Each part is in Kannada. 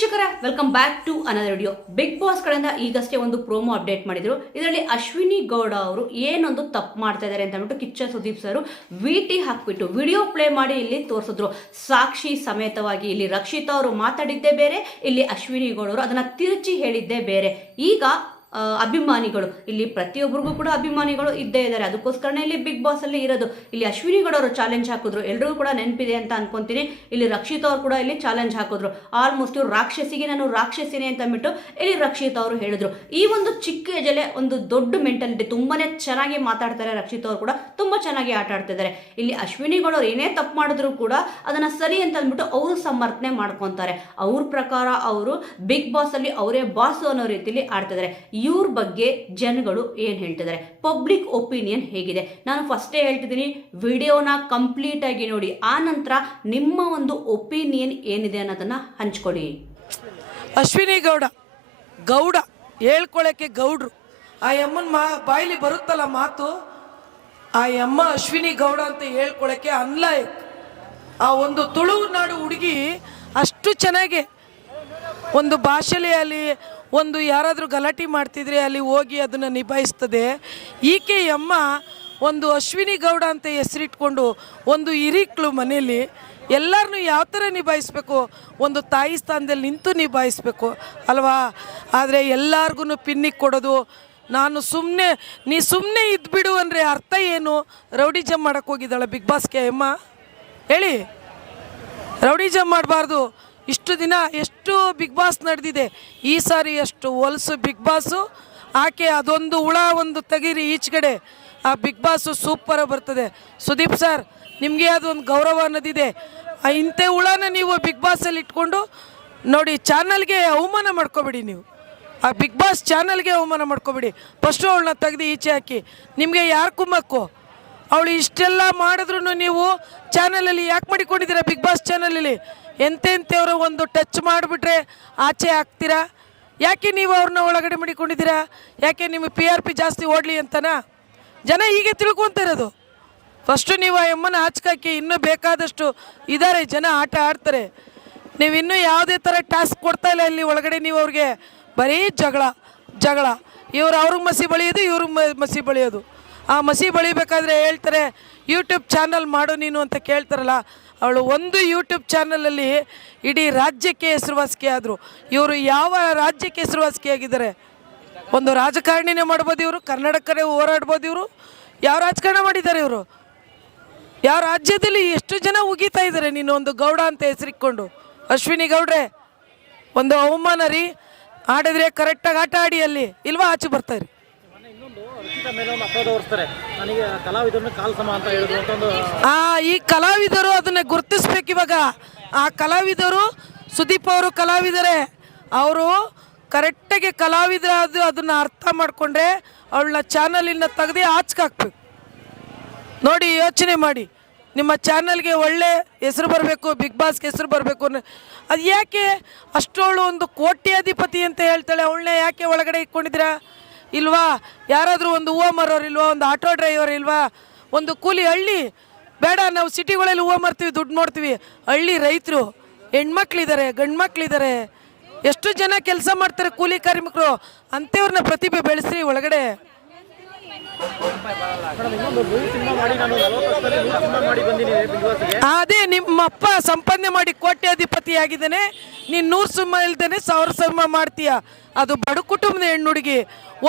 ವೀಕ್ಷಕರೇ, welcome back to another video. Bigg Boss ಕಡೆಯಿಂದ ಈಗಷ್ಟೇ ಒಂದು ಪ್ರೋಮೋ ಅಪ್ಡೇಟ್ ಮಾಡಿದ್ರು. ಇದರಲ್ಲಿ ಅಶ್ವಿನಿ ಗೌಡ ಅವರು ಏನೊಂದು ತಪ್ಪು ಮಾಡ್ತಾ ಇದ್ದಾರೆ ಅಂತ ಅಂದ್ಬಿಟ್ಟು ಕಿಚ್ಚ ಸುದೀಪ್ ಸರ್ ವಿಟಿ ಹಾಕ್ಬಿಟ್ಟು ವಿಡಿಯೋ ಪ್ಲೇ ಮಾಡಿ ಇಲ್ಲಿ ತೋರಿಸಿದ್ರು. ಸಾಕ್ಷಿ ಸಮೇತವಾಗಿ ಇಲ್ಲಿ ರಕ್ಷಿತಾ ಅವರು ಮಾತಾಡಿದ್ದೇ ಬೇರೆ, ಇಲ್ಲಿ ಅಶ್ವಿನಿ ಗೌಡ ಅವರು ಅದನ್ನ ತಿರುಚಿ ಹೇಳಿದ್ದೇ ಬೇರೆ. ಈಗ ಅಭಿಮಾನಿಗಳು ಇಲ್ಲಿ ಪ್ರತಿಯೊಬ್ಬರಿಗೂ ಕೂಡ ಅಭಿಮಾನಿಗಳು ಇದ್ದೇ ಇದ್ದಾರೆ. ಅದಕ್ಕೋಸ್ಕರನೇ ಇಲ್ಲಿ ಬಿಗ್ ಬಾಸ್ ಅಲ್ಲಿ ಇರೋದು. ಇಲ್ಲಿ ಅಶ್ವಿನಿ ಗೌಡ ಅವರು ಚಾಲೆಂಜ್ ಹಾಕಿದ್ರು, ಎಲ್ಲರಿಗೂ ಕೂಡ ನೆನಪಿದೆ ಅಂತ ಅನ್ಕೊಂತೀನಿ. ಇಲ್ಲಿ ರಕ್ಷಿತಾ ಅವರು ಕೂಡ ಇಲ್ಲಿ ಚಾಲೆಂಜ್ ಹಾಕಿದ್ರು. ಆಲ್ಮೋಸ್ಟ್ ಇವ್ರು ರಾಕ್ಷಸಿಗೆ ನಾನು ರಾಕ್ಷಸಿನಿ ಅಂತ ಅಂದ್ಬಿಟ್ಟು ಇಲ್ಲಿ ರಕ್ಷಿತಾ ಅವರು ಹೇಳಿದ್ರು. ಈ ಒಂದು ಚಿಕ್ಕ ಏಜಲ್ಲೇ ಒಂದು ದೊಡ್ಡ ಮೆಂಟಾಲಿಟಿ, ತುಂಬಾನೇ ಚೆನ್ನಾಗಿ ಮಾತಾಡ್ತಾರೆ. ರಕ್ಷಿತಾ ಅವರು ಕೂಡ ತುಂಬಾ ಚೆನ್ನಾಗಿ ಆಟ ಆಡ್ತಾ ಇದ್ದಾರೆ. ಇಲ್ಲಿ ಅಶ್ವಿನಿ ಗೌಡ ಅವರು ಏನೇ ತಪ್ಪು ಮಾಡಿದ್ರು ಕೂಡ ಅದನ್ನ ಸರಿ ಅಂತ ಅಂದ್ಬಿಟ್ಟು ಅವರು ಸಮರ್ಥನೆ ಮಾಡ್ಕೊಂತಾರೆ. ಅವ್ರ ಪ್ರಕಾರ ಅವರು ಬಿಗ್ ಬಾಸ್ ಅಲ್ಲಿ ಅವರೇ ಬಾಸ್ ಅನ್ನೋ ರೀತಿಯಲ್ಲಿ ಆಡ್ತಿದ್ದಾರೆ. ಇವ್ರ ಬಗ್ಗೆ ಜನಗಳು ಏನ್ ಹೇಳ್ತಿದ್ದಾರೆ, ಪಬ್ಲಿಕ್ ಒಪಿನಿಯನ್ ಹೇಗಿದೆ? ನಾನು ಫಸ್ಟೇ ಹೇಳ್ತಿದ್ದೀನಿ, ವಿಡಿಯೋನ ಕಂಪ್ಲೀಟ್ ಆಗಿ ನೋಡಿ, ಆ ನಂತರ ನಿಮ್ಮ ಒಂದು ಒಪಿನಿಯನ್ ಏನಿದೆ ಅನ್ನೋದನ್ನ ಹಂಚ್ಕೊಡಿ. ಅಶ್ವಿನಿ ಗೌಡ ಹೇಳ್ಕೊಳಕ್ಕೆ ಗೌಡ್ರು, ಆ ಅಮ್ಮನ ಬಾಯಿಲಿ ಬರುತ್ತಲ್ಲ ಮಾತು, ಆ ಅಮ್ಮ ಅಶ್ವಿನಿ ಗೌಡ ಅಂತ ಹೇಳ್ಕೊಳಕ್ಕೆ ಅನ್ಲಾಯಕ್. ಆ ಒಂದು ತುಳುನಾಡು ಹುಡುಗಿ ಅಷ್ಟು ಚೆನ್ನಾಗಿ ಒಂದು ಭಾಷೆಯಲ್ಲಿ ಅಲ್ಲಿ ಒಂದು ಯಾರಾದರೂ ಗಲಾಟೆ ಮಾಡ್ತಿದ್ರೆ ಅಲ್ಲಿ ಹೋಗಿ ಅದನ್ನು ನಿಭಾಯಿಸ್ತದೆ. ಈಕೆ ಅಮ್ಮ ಒಂದು ಅಶ್ವಿನಿ ಗೌಡ ಅಂತ ಹೆಸರಿಟ್ಕೊಂಡು ಒಂದು ಹಿರಿಕ್ಳು ಮನೆಯಲ್ಲಿ ಎಲ್ಲರನ್ನೂ ಯಾವ ಥರ ನಿಭಾಯಿಸ್ಬೇಕು, ಒಂದು ತಾಯಿ ಸ್ಥಾನದಲ್ಲಿ ನಿಂತು ನಿಭಾಯಿಸ್ಬೇಕು ಅಲ್ವಾ? ಆದರೆ ಎಲ್ಲರಿಗೂ ಪಿನ್ನಿಗೆ ಕೊಡೋದು, ನೀ ಸುಮ್ಮನೆ ಇದ್ಬಿಡು ಅಂದರೆ ಅರ್ಥ ಏನು? ರೌಡಿಜಮ್ ಮಾಡೋಕ್ಕೆ ಹೋಗಿದ್ದಾಳೆ ಬಿಗ್ ಬಾಸ್ಗೆ ಅಮ್ಮ, ಹೇಳಿ. ರೌಡಿಜಮ್ ಮಾಡಬಾರ್ದು. ಇಷ್ಟು ದಿನ ಎಷ್ಟು ಬಿಗ್ ಬಾಸ್ ನಡೆದಿದೆ, ಈ ಸಾರಿ ಎಷ್ಟು ಹೊಲಸು ಬಿಗ್ ಬಾಸು. ಆಕೆ ಅದೊಂದು ಹುಳ ಒಂದು ತೆಗೀರಿ ಈಚೆಗಡೆ, ಆ ಬಿಗ್ ಬಾಸು ಸೂಪರ್ ಬರ್ತದೆ. ಸುದೀಪ್ ಸರ್, ನಿಮಗೆ ಅದೊಂದು ಗೌರವ ಅನ್ನೋದಿದೆ. ಇಂಥ ಹುಳನ ನೀವು ಬಿಗ್ ಬಾಸಲ್ಲಿ ಇಟ್ಕೊಂಡು ನೋಡಿ, ಚಾನಲ್ಗೆ ಅವಮಾನ ಮಾಡ್ಕೋಬೇಡಿ ನೀವು. ಆ ಬಿಗ್ ಬಾಸ್ ಚಾನಲ್ಗೆ ಅವಮಾನ ಮಾಡ್ಕೋಬೇಡಿ. ಫಸ್ಟು ಅವಳನ್ನ ತೆಗೆದು ಈಚೆ ಹಾಕಿ. ನಿಮಗೆ ಯಾರು ಕುಮ್ಮಕ್ಕು? ಅವಳು ಇಷ್ಟೆಲ್ಲ ಮಾಡಿದ್ರು ನೀವು ಚಾನಲಲ್ಲಿ ಯಾಕೆ ಮಾಡಿಕೊಂಡಿದ್ದೀರಾ? ಬಿಗ್ ಬಾಸ್ ಚಾನಲಲ್ಲಿ ಎಂತೆಂಥವ್ರು ಒಂದು ಟಚ್ ಮಾಡಿಬಿಟ್ರೆ ಆಚೆ ಹಾಕ್ತೀರಾ? ಯಾಕೆ ನೀವು ಅವ್ರನ್ನ ಒಳಗಡೆ ಮಾಡಿಕೊಂಡಿದ್ದೀರಾ? ಯಾಕೆ ನಿಮ್ಮ PRP ಜಾಸ್ತಿ ಓಡಲಿ ಅಂತನಾ? ಜನ ಹೀಗೆ ತಿಳ್ಕೊತ ಇರೋದು. ಫಸ್ಟು ನೀವು ಆ ಅಮ್ಮನ ಆಚಕಾಕಿ, ಇನ್ನೂ ಬೇಕಾದಷ್ಟು ಇದ್ದಾರೆ ಜನ ಆಟ ಆಡ್ತಾರೆ. ನೀವು ಇನ್ನೂ ಯಾವುದೇ ಥರ ಟಾಸ್ಕ್ ಕೊಡ್ತಾ ಇಲ್ಲ ಇಲ್ಲಿ ಒಳಗಡೆ. ನೀವು ಅವ್ರಿಗೆ ಬರೀ ಜಗಳ. ಇವ್ರು ಅವ್ರಿಗೆ ಮಸಿ ಬಳಿಯೋದು, ಇವ್ರಿಗೆ ಮಸಿ ಬಳಿಯೋದು. ಆ ಮಸಿ ಬಳಿಬೇಕಾದ್ರೆ ಹೇಳ್ತಾರೆ ಯೂಟ್ಯೂಬ್ ಚಾನಲ್ ಮಾಡು ನೀನು ಅಂತ ಕೇಳ್ತಾರಲ್ಲ. ಅವಳು ಒಂದು ಯೂಟ್ಯೂಬ್ ಚಾನಲಲ್ಲಿ ಇಡೀ ರಾಜ್ಯಕ್ಕೆ ಹೆಸರುವಾಸಿ ಆದರು. ಇವರು ಯಾವ ರಾಜ್ಯಕ್ಕೆ ಹೆಸರುವಾಸಿ ಆಗಿದ್ದಾರೆ? ಒಂದು ರಾಜಕಾರಣಿನೇ ಮಾಡ್ಬೋದು ಇವರು, ಕರ್ನಾಟಕರೇ ಹೋರಾಡ್ಬೋದು ಇವರು. ಯಾವ ರಾಜಕಾರಣ ಮಾಡಿದ್ದಾರೆ ಇವರು? ಯಾವ ರಾಜ್ಯದಲ್ಲಿ ಎಷ್ಟು ಜನ ಉಗೀತಾ ಇದ್ದಾರೆ ನೀನು ಒಂದು ಗೌಡ ಅಂತ ಹೆಸರಿಕೊಂಡು? ಅಶ್ವಿನಿ ಗೌಡ್ರೆ, ಒಂದು ಅವಮಾನ ರೀ. ಆಡಿದ್ರೆ ಕರೆಕ್ಟಾಗಿ ಆಟ ಆಡಿ, ಅಲ್ಲಿ ಇಲ್ವಾ ಆಚೆ ಬರ್ತಾರೆ. ಈ ಕಲಾವಿದರು ಅದನ್ನ ಗುರುತಿಸ್ಬೇಕು ಇವಾಗ. ಆ ಕಲಾವಿದರು, ಸುದೀಪ್ ಅವರು ಕಲಾವಿದರೆ, ಅವರು ಕರೆಕ್ಟಾಗಿ ಕಲಾವಿದರಾದ ಅದನ್ನ ಅರ್ಥ ಮಾಡ್ಕೊಂಡ್ರೆ ಅವಳನ್ನ ಚಾನಲಿಂದ ತೆಗೆದು ಆಚಕಾಕ್ಬೇಕು. ನೋಡಿ, ಯೋಚನೆ ಮಾಡಿ. ನಿಮ್ಮ ಚಾನಲ್ಗೆ ಒಳ್ಳೆ ಹೆಸರು ಬರಬೇಕು, ಬಿಗ್ ಬಾಸ್ಗೆ ಹೆಸರು ಬರಬೇಕು. ಅದು ಯಾಕೆ ಅಷ್ಟೊಳು ಒಂದು ಕೋಟ್ಯಾಧಿಪತಿ ಅಂತ ಹೇಳ್ತಾಳೆ, ಅವಳನ್ನೇ ಯಾಕೆ ಒಳಗಡೆ ಇಟ್ಕೊಂಡಿದ್ದೀರಾ? ಇಲ್ವಾ? ಯಾರಾದರೂ ಒಂದು ಹೂವು ಮಾರೋರು ಇಲ್ವಾ? ಒಂದು ಆಟೋ ಡ್ರೈವರ್ ಇಲ್ವಾ? ಒಂದು ಕೂಲಿ ಹಳ್ಳಿ ಬೇಡ, ನಾವು ಸಿಟಿಗಳಲ್ಲಿ ಹೂವು ಮಾರ್ತೀವಿ, ದುಡ್ಡು ನೋಡ್ತೀವಿ. ಹಳ್ಳಿ ರೈತರು, ಹೆಣ್ಮಕ್ಳಿದ್ದಾರೆ, ಗಂಡು ಮಕ್ಳಿದ್ದಾರೆ, ಎಷ್ಟು ಜನ ಕೆಲಸ ಮಾಡ್ತಾರೆ, ಕೂಲಿ ಕಾರ್ಮಿಕರು. ಅಂಥವ್ರನ್ನ ಪ್ರತಿಭೆ ಬೆಳೆಸ್ರಿ ಒಳಗಡೆ. ಅದೇ ನಿಮ್ಮಪ್ಪ ಸಂಪಾದನೆ ಮಾಡಿ ಕೋಟ್ಯಾಧಿಪತಿ ಆಗಿದ್ದಾನೆ, ನೀನು 100 ಸಿನಿಮಾ ಇಲ್ದೇನೆ 1000 ಸಿನಿಮಾ ಮಾಡ್ತೀಯ. ಅದು ಬಡ ಕುಟುಂಬದ ಹೆಣ್ಣುಡುಗಿ.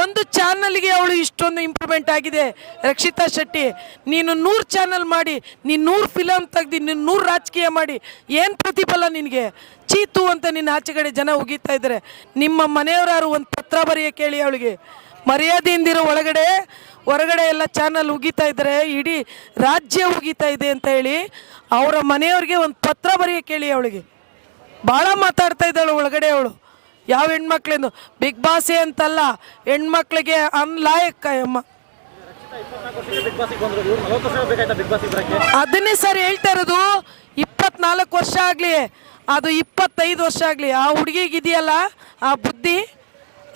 ಒಂದು ಚಾನಲ್ಗೆ ಅವಳು ಇಷ್ಟೊಂದು ಇಂಪ್ರೂವ್ಮೆಂಟ್ ಆಗಿದೆ. ರಕ್ಷಿತಾ ಶೆಟ್ಟಿ, ನೀನು 100 ಚಾನಲ್ ಮಾಡಿ, ನೀನು 100 ಫಿಲಮ್ ತೆಗ್ದು, ನೀನು 100 ರಾಜಕೀಯ ಮಾಡಿ, ಏನು ಪ್ರತಿಫಲ ನಿನಗೆ? ಚೀತು ಅಂತ ನಿನ್ನ ಆಚೆಗಡೆ ಜನ ಉಗೀತಾ ಇದ್ದಾರೆ. ನಿಮ್ಮ ಮನೆಯವರಾರು ಒಂದು ಪತ್ರ ಬರೆಯ ಕೇಳಿ ಅವಳಿಗೆ. ಮರ್ಯಾದೆಯಿಂದಿರೋ ಹೊರಗಡೆ ಎಲ್ಲ ಚಾನಲ್ ಉಗೀತಾ ಇದ್ದಾರೆ, ಇಡೀ ರಾಜ್ಯ ಉಗೀತಾ ಇದೆ ಅಂತ ಹೇಳಿ ಅವರ ಮನೆಯವ್ರಿಗೆ ಒಂದು ಪತ್ರ ಬರೆಯ ಕೇಳಿ ಅವಳಿಗೆ. ಭಾಳ ಮಾತಾಡ್ತಾ ಇದ್ದಾಳು ಒಳಗಡೆ ಅವಳು. ಯಾವ ಹೆಣ್ಮಕ್ಳಿಂದು ಬಿಗ್ ಬಾಸೇ ಅಂತಲ್ಲ, ಹೆಣ್ಮಕ್ಳಿಗೆ ಅನ್ಲಾಯಕ್ಕ ಅಮ್ಮ. ಅದನ್ನೇ ಸರ್ ಹೇಳ್ತಾ ಇರೋದು. 24 ವರ್ಷ ಆಗಲಿ, ಅದು 25 ವರ್ಷ ಆಗಲಿ, ಆ ಹುಡುಗಿಗಿದೆಯಲ್ಲ ಆ ಬುದ್ಧಿ,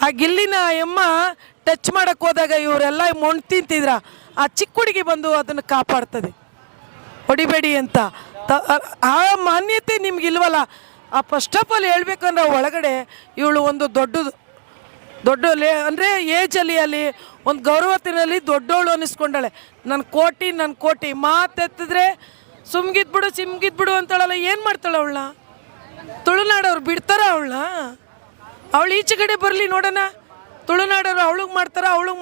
ಆ ಗಿಲ್ಲಿನ ಅಮ್ಮ ಟಚ್ ಮಾಡಕ್ಕೆ ಹೋದಾಗ ಇವರೆಲ್ಲ ಮೊಣ್ ತಿಂತಿದ್ರ, ಆ ಚಿಕ್ಕ ಹುಡುಗಿ ಬಂದು ಅದನ್ನು ಕಾಪಾಡ್ತದೆ, ಹೊಡಿಬೇಡಿ ಅಂತ. ಆ ಮಾನ್ಯತೆ ನಿಮ್ಗಿಲ್ವಲ್ಲ. ಆ ಫಸ್ಟ್ ಆಫ್ ಆಲ್ ಹೇಳ್ಬೇಕಂದ್ರೆ ಒಳಗಡೆ ಇವಳು ಒಂದು ದೊಡ್ಡ ಅಂದರೆ ಏಜಲ್ಲಿ ಅಲ್ಲಿ ಒಂದು ಗೌರವತಿನಲ್ಲಿ ದೊಡ್ಡವಳು ಅನ್ನಿಸ್ಕೊಂಡಾಳೆ. ನನ್ನ ಕೋಟಿ ಮಾತೆತ್ತಿದ್ರೆ ಸಿಮ್ಗಿದ್ಬಿಡು ಅಂತಾಳಲ್ಲ. ಏನು ಮಾಡ್ತಾಳೆ ಅವಳನ್ನ? ತುಳುನಾಡವ್ರು ಬಿಡ್ತಾರ ಅವಳನ್ನ? ಅವಳು ಈಚೆ ಕಡೆ ಬರಲಿ ನೋಡೋಣ. ತುಳುನಾಡವ್ರು ಅವಳಿಗೆ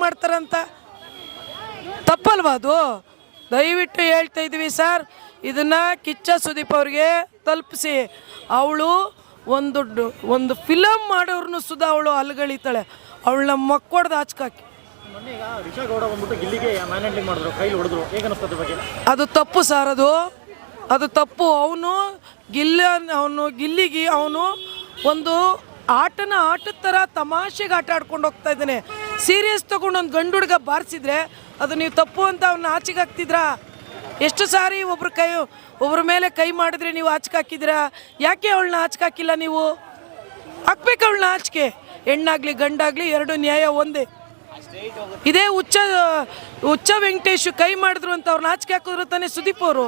ಮಾಡ್ತಾರಂತ ತಪ್ಪಲ್ವಾ ಅದು? ದಯವಿಟ್ಟು ಹೇಳ್ತಾ ಇದ್ದೀವಿ ಸರ್, ಇದನ್ನು ಕಿಚ್ಚ ಸುದೀಪ್ ಅವ್ರಿಗೆ ತಲುಪಿಸಿ. ಅವಳು ಒಂದು ಫಿಲಮ್ ಮಾಡೋರ್ನು ಸುಧಾ ಅವಳು ಅಲ್ಗಳಿತಾಳೆ. ಅವಳನ್ನ ಮಕ್ಕೊಡ್ದು ಆಚ್ಕಾಕಿ. ಅದು ತಪ್ಪು ಸರ್, ಅದು ತಪ್ಪು. ಗಿಲ್ಲಿಗೆ ಅವನು ಒಂದು ಆಟದ ಥರ ತಮಾಷೆಗೆ ಆಟ ಆಡ್ಕೊಂಡು ಹೋಗ್ತಾ ಇದ್ದಾನೆ. ಸೀರಿಯಸ್ ತಗೊಂಡು ಒಂದು ಗಂಡು ಹುಡುಗ ಬಾರಿಸಿದ್ರೆ ಅದು ನೀವು ತಪ್ಪು ಅಂತ ಅವನ್ನ ಆಚೆಗೆ ಹಾಕ್ತಿದ್ರಾ? ಎಷ್ಟು ಸಾರಿ ಒಬ್ರ ಮೇಲೆ ಕೈ ಮಾಡಿದ್ರೆ ನೀವು ಆಚೆಗೆ ಹಾಕಿದ್ದೀರಾ? ಯಾಕೆ ಅವಳನ್ನ ಆಚೆಗೆ ಹಾಕಿಲ್ಲ ನೀವು? ಹಾಕ್ಬೇಕು ಅವಳನ್ನ ಆಚೆಗೆ. ಹೆಣ್ಣಾಗ್ಲಿ ಗಂಡಾಗ್ಲಿ ಎರಡು ನ್ಯಾಯ ಒಂದೇ. ಇದೇ ಹುಚ್ಚ ವೆಂಕಟೇಶ್ ಕೈ ಮಾಡಿದ್ರು ಅಂತ ಅವ್ರನ್ನ ಆಚೆಗೆ ಹಾಕಿದ್ರು ತಾನೇ ಸುದೀಪ್ ಅವರು.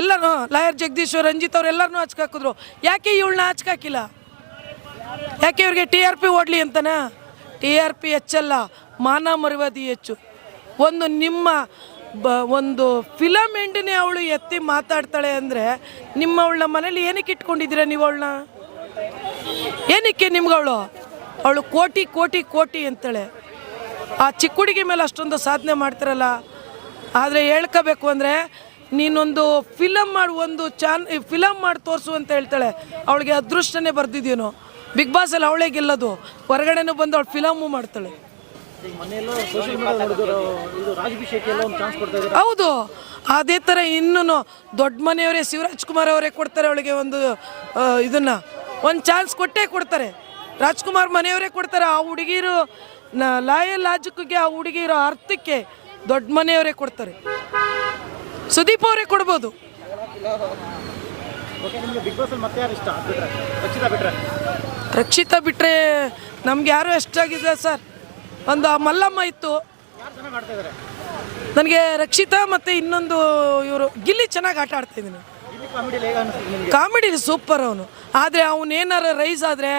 ಎಲ್ಲರೂ ಲಾಯರ್ ಜಗದೀಶ್, ರಂಜಿತ್ ಅವ್ರು ಎಲ್ಲರನ್ನೂ ಆಚೆಗೆ ಹಾಕಿದ್ರು. ಯಾಕೆ ಇವಳನ್ನ ಆಚೆಗೆ ಹಾಕಿಲ್ಲ? ಯಾಕೆ ಇವ್ರಿಗೆ TRP ಓಡಲಿ ಅಂತನಾ? TRP ಹೆಚ್ಚಲ್ಲ, ಮಾನ ಮರ್ಯಾದೆ ಹೆಚ್ಚು. ಒಂದು ಫಿಲಮ್ ಎಂಡನೇ ಅವಳು ಎತ್ತಿ ಮಾತಾಡ್ತಾಳೆ ಅಂದರೆ ಅವಳನ್ನ ಮನೇಲಿ ಏನಕ್ಕೆ ಇಟ್ಕೊಂಡಿದ್ದೀರಾ ನೀವು? ಅವಳನ್ನ ಏನಕ್ಕೆ ನಿಮ್ಗೆ? ಅವಳು ಕೋಟಿ ಅಂತಾಳೆ. ಆ ಚಿಕ್ಕ ಹುಡುಗಿ ಮೇಲೆ ಅಷ್ಟೊಂದು ಸಾಧನೆ ಮಾಡ್ತಾರಲ್ಲ. ಆದರೆ ಹೇಳ್ಕೋಬೇಕು ಅಂದರೆ ನೀನೊಂದು ಫಿಲಮ್ ಮಾಡಿ ತೋರಿಸು ಅಂತ ಹೇಳ್ತಾಳೆ. ಅವಳಿಗೆ ಅದೃಷ್ಟನೇ ಬರ್ದಿದ್ದೀನೋ. ಬಿಗ್ ಬಾಸಲ್ಲಿ ಅವಳೇ ಗೆಲ್ಲೋದು, ಹೊರಗಡೆನೂ ಬಂದು ಅವಳು ಫಿಲಮು ಮಾಡ್ತಾಳೆ. ಹೌದು, ಅದೇ ಥರ ಇನ್ನೂ ದೊಡ್ಡ ಮನೆಯವರೇ ಶಿವರಾಜ್ ಕುಮಾರ್ ಅವರೇ ಕೊಡ್ತಾರೆ ಅವಳಿಗೆ ಒಂದು ಚಾನ್ಸ್ ಕೊಡ್ತಾರೆ. ರಾಜ್ಕುಮಾರ್ ಮನೆಯವರೇ ಕೊಡ್ತಾರೆ. ಆ ಹುಡುಗಿರು ಲಾಯಲ್ ಲಾಜಿಕ್ಗೆ, ಆ ಹುಡುಗಿರೋ ಅರ್ಥಕ್ಕೆ ದೊಡ್ಡ ಮನೆಯವರೇ ಕೊಡ್ತಾರೆ. ಸುದೀಪ್ ಅವರೇ ಕೊಡ್ಬೋದು. ರಕ್ಷಿತಾ ಬಿಟ್ಟರೆ ನಮ್ಗೆ ಯಾರು ಎಷ್ಟಾಗಿದೆ ಸರ್. ಒಂದು ಮಲ್ಲಮ್ಮ ಇತ್ತು ನನಗೆ. ರಕ್ಷಿತಾ ಮತ್ತು ಇನ್ನೊಂದು ಇವರು ಗಿಲ್ಲಿ ಚೆನ್ನಾಗಿ ಆಟ ಆಡ್ತಾಯಿದ್ದೀನಿ. ಕಾಮಿಡಿ ಸೂಪರ್ ಅವನು. ಆದರೆ ಅವನೇನಾರ ರೈಸ್ ಆದರೆ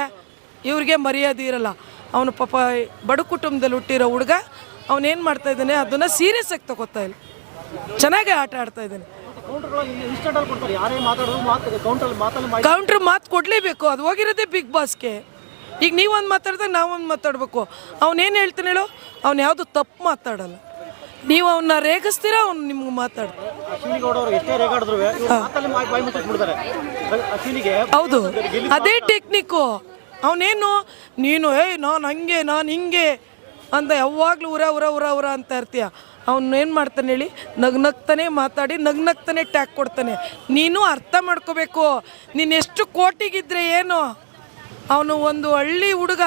ಇವ್ರಿಗೆ ಮರ್ಯಾದೆ ಇರಲ್ಲ. ಅವನು ಪಾಪ ಬಡ ಕುಟುಂಬದಲ್ಲಿ ಹುಟ್ಟಿರೋ ಹುಡುಗ. ಅವನೇನು ಮಾಡ್ತಾ ಇದ್ದಾನೆ ಅದನ್ನು ಸೀರಿಯಸ್ ಆಗಿ ತಗೋತಾ ಇಲ್ಲ. ಚೆನ್ನಾಗೇ ಆಟ ಆಡ್ತಾ ಇದ್ದಾನೆ. ಕೌಂಟ್ರ್ ಮಾತು ಕೊಡಲೇಬೇಕು. ಅದು ಹೋಗಿರೋದೇ ಬಿಗ್ ಬಾಸ್ಗೆ. ಈಗ ನೀವೊಂದು ಮಾತಾಡಿದಾಗ ನಾವೊಂದು ಮಾತಾಡಬೇಕು. ಅವನೇನು ಹೇಳ್ತಾನೆ ಹೇಳು, ಅವ್ನು ಯಾವುದು ತಪ್ಪು ಮಾತಾಡಲ್ಲ. ನೀವು ಅವನ್ನ ರೇಗಿಸ್ತೀರಾ, ಅವ್ನು ನಿಮ್ಗೆ ಮಾತಾಡ್ತಾರೆ. ಹೌದು, ಅದೇ ಟೆಕ್ನಿಕ್ಕು. ಅವನೇನು ನಾನು ಹಿಂಗೆ ಅಂತ ಯಾವಾಗಲೂ ಉರ ಅಂತ ಇರ್ತೀಯ. ಅವನೇನು ಮಾಡ್ತಾನೆ ಹೇಳಿ, ನಗ್ನಗ್ತಾನೆ ಮಾತಾಡಿ ನಗ್ನಗ್ತಾನೆ ಟ್ಯಾಗ್ ಕೊಡ್ತಾನೆ. ನೀನು ಅರ್ಥ ಮಾಡ್ಕೋಬೇಕು. ನೀನು ಎಷ್ಟು ಕೋಟಿಗಿದ್ರೆ ಏನು, ಅವನು ಒಂದು ಹಳ್ಳಿ ಹುಡುಗ.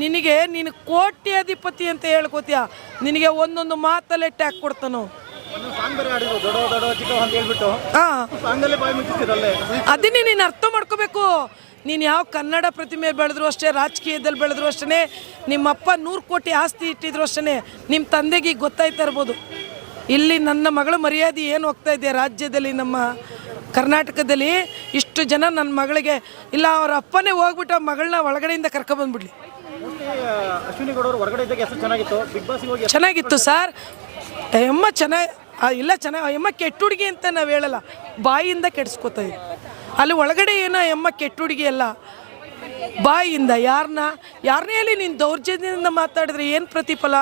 ನೀನು ಕೋಟ್ಯಾಧಿಪತಿ ಅಂತ ಹೇಳ್ಕೋತೀಯ. ನಿನಗೆ ಒಂದೊಂದು ಮಾತಲ್ಲೇ ಟ್ಯಾಗ್ ಕೊಡ್ತಾನು. ಅದನ್ನೇ ನೀನು ಅರ್ಥ ಮಾಡ್ಕೋಬೇಕು. ನೀನು ಯಾವ ಕನ್ನಡ ಪ್ರತಿಮೆ ಬೆಳೆದ್ರು ಅಷ್ಟೇ, ರಾಜಕೀಯದಲ್ಲಿ ಬೆಳೆದ್ರು ಅಷ್ಟೇ, ನಿಮ್ಮಪ್ಪ 100 ಕೋಟಿ ಆಸ್ತಿ ಇಟ್ಟಿದ್ರು ಅಷ್ಟೇ, ನಿಮ್ಮ ತಂದೆಗೆ ಗೊತ್ತಾಯ್ತಾ ಇರ್ಬೋದು ಇಲ್ಲಿ ನನ್ನ ಮಗಳ ಮರ್ಯಾದೆ ಏನು ಹೋಗ್ತಾ ಇದೆ ರಾಜ್ಯದಲ್ಲಿ. ನಮ್ಮ ಕರ್ನಾಟಕದಲ್ಲಿ ಇಷ್ಟು ಜನ ನನ್ನ ಮಗಳಿಗೆ ಇಲ್ಲ, ಅವ್ರ ಅಪ್ಪನೇ ಹೋಗ್ಬಿಟ್ಟು ಮಗಳನ್ನ ಒಳಗಡೆಯಿಂದ ಕರ್ಕೊಬಂದ್ಬಿಡ್ಲಿ. ಚೆನ್ನಾಗಿತ್ತು ಸರ್. ಅಮ್ಮ ಅಮ್ಮ ಕೆಟ್ಟ ಹುಡುಗಿ ಅಂತ ನಾವು ಹೇಳಲ್ಲ, ಬಾಯಿಯಿಂದ ಕೆಡಿಸ್ಕೋತಾ ಇದ್ವಿ. ಅಲ್ಲಿ ಒಳಗಡೆ ಏನೋ ಅಮ್ಮ ಕೆಟ್ಟ ಹುಡುಗಿ ಅಲ್ಲ, ಬಾಯಿಯಿಂದ ಯಾರನ್ನೇ ಹೇಳಿ ನೀನು ದೌರ್ಜನ್ಯದಿಂದ ಮಾತಾಡಿದ್ರೆ ಏನು ಪ್ರತಿಫಲ?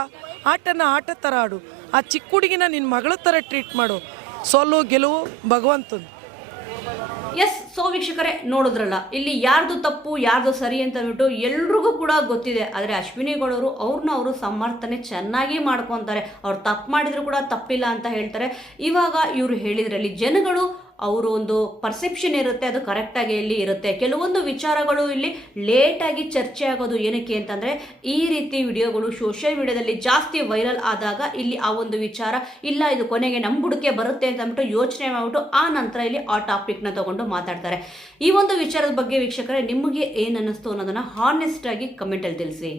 ಆಟ ಥರ ಆಡು. ಆ ಚಿಕ್ಕ ಹುಡುಗಿನ ನಿನ್ನ ಮಗಳ ಥರ ಟ್ರೀಟ್ ಮಾಡು. ಸೋಲು ಗೆಲುವು ಭಗವಂತನ. ಎಸ್, ಸೊ ವೀಕ್ಷಕರೇ ನೋಡಿದ್ರಲ್ಲ, ಇಲ್ಲಿ ಯಾರ್ದು ತಪ್ಪು ಯಾರ್ದು ಸರಿ ಅಂತ ಅಂದ್ಬಿಟ್ಟು ಎಲ್ರಿಗೂ ಕೂಡ ಗೊತ್ತಿದೆ. ಆದರೆ ಅಶ್ವಿನಿ ಗೌಡವರು ಅವರು ಸಮರ್ಥನೆ ಚೆನ್ನಾಗಿ ಮಾಡ್ಕೊತಾರೆ. ಅವ್ರು ತಪ್ಪು ಮಾಡಿದ್ರು ಕೂಡ ತಪ್ಪಿಲ್ಲ ಅಂತ ಹೇಳ್ತಾರೆ. ಇವಾಗ ಇವರು ಹೇಳಿದ್ರಲ್ಲಿ ಜನಗಳು ಅವರು ಒಂದು ಪರ್ಸೆಪ್ಷನ್ ಇರುತ್ತೆ, ಅದು ಕರೆಕ್ಟಾಗಿ ಇಲ್ಲಿ ಇರುತ್ತೆ. ಕೆಲವೊಂದು ವಿಚಾರಗಳು ಇಲ್ಲಿ ಲೇಟಾಗಿ ಚರ್ಚೆ ಆಗೋದು ಏನಕ್ಕೆ ಅಂತಂದರೆ, ಈ ರೀತಿ ವಿಡಿಯೋಗಳು ಸೋಷಿಯಲ್ ಮೀಡಿಯಾದಲ್ಲಿ ಜಾಸ್ತಿ ವೈರಲ್ ಆದಾಗ ಇಲ್ಲಿ ಆ ಒಂದು ವಿಚಾರ ಇಲ್ಲ, ಇದು ಕೊನೆಗೆ ನಮ್ಮ ಬುಡಕ್ಕೆ ಬರುತ್ತೆ ಅಂತ ಅಂದ್ಬಿಟ್ಟು ಯೋಚನೆ ಮಾಡಿಬಿಟ್ಟು ಆ ನಂತರ ಇಲ್ಲಿ ಆ ಟಾಪಿಕ್ನ ತಗೊಂಡು ಮಾತಾಡ್ತಾರೆ. ಈ ಒಂದು ವಿಚಾರದ ಬಗ್ಗೆ ವೀಕ್ಷಕರೇ ನಿಮಗೆ ಏನು ಅನ್ನಿಸ್ತು ಅನ್ನೋದನ್ನು ಹಾನೆಸ್ಟ್ ಆಗಿ ಕಮೆಂಟಲ್ಲಿ ತಿಳಿಸಿ.